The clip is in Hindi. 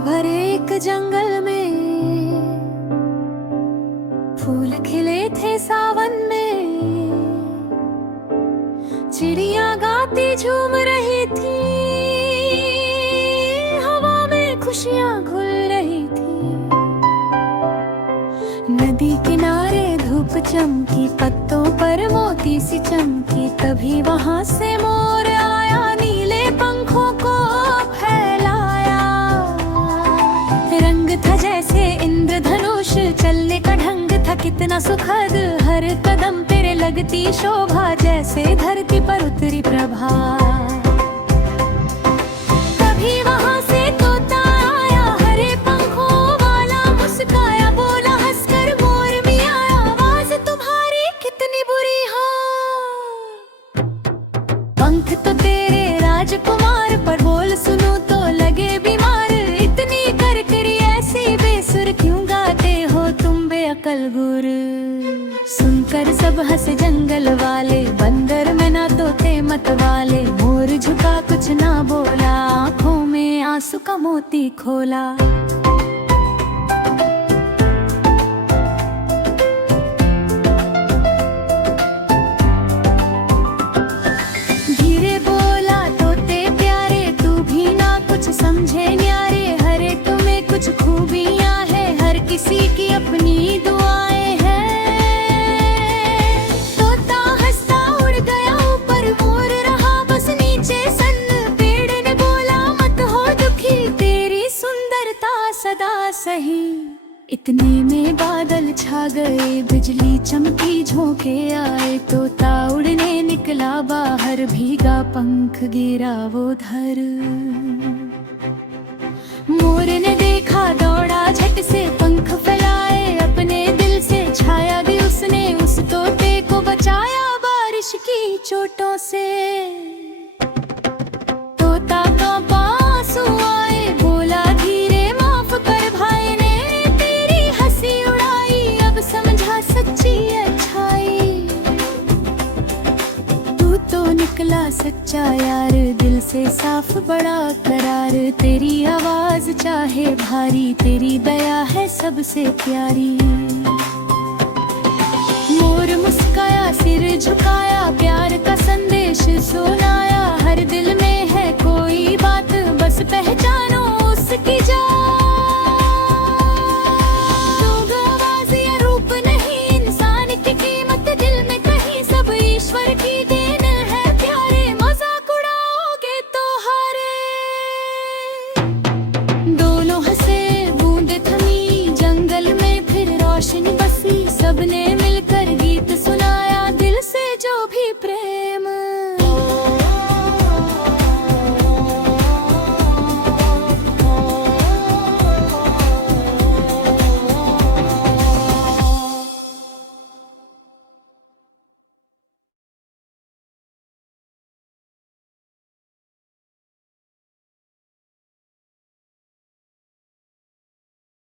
भरे एक जंगल में फूल खिले थे सावन में, चिड़िया गाती झूम रही थी, हवा में खुशियां घुल रही थी। नदी किनारे धूप चमकी, पत्तों पर मोती सी चमकी, तभी वहां से मोर आया, नीले पंखों को फैलाया। रंग था जैसे इंद्रधनुष, चलने का ढंग था कितना सुखद, हर कदम तेरे लगती शोभा, जैसे धरती पर उतरी प्रभा। तभी वहां से तोता आया, हरे पंखों वाला, मुस्काया, बोला हंसकर मोर मियां, आवाज तुम्हारी कितनी बुरी हो। पंख तो तेरे राजकुमार, पर बोल सुनो तो लगे बीमार, इतनी करकरी ऐसी बेसुर, क्यों गाते हो तुम बेअकल गुर। सुनकर सब हंसे जंगल वाले, बंदर में ना तोते मत वाले, मोर झुका कुछ ना बोला, आंखों में आंसू का मोती खोला। धीरे बोला तोते प्यारे, तू भी ना कुछ समझे न्यारे, हरे तुम्हें कुछ खूबियां है, हर किसी की अपनी दुआएं हैं। तोता हंसता उड़ गया ऊपर, मोर रहा बस नीचे सन्न, पेड़ ने बोला मत हो दुखी, तेरी सुंदरता सदा सही। इतने में बादल छा गए, बिजली चमकी, झोंके आए, तोता उड़ने निकला बाहर, भीगा पंख गिरा वो धर। मोर ने देखा दौड़ा झट से, पंख फैलाए अपने दिल से, छाया भी उसने, उस तोते को बचाया बारिश की चोटों से। तोता कांपा, आंसू आए, बोला धीरे माफ कर भाई ने, तेरी हंसी उड़ाई, अब समझा सच्ची अच्छाई। तू तो निकला सच्चा यार, दिल से साफ बड़ा करार, तेरी आवाज चाहे भारी, तेरी दया है सबसे प्यारी। मोर मुस्काया, सिर झुकाया, प्यार का संदेश सुनाया, हर दिल में है कोई बात, बस पहचानो उसकी जान।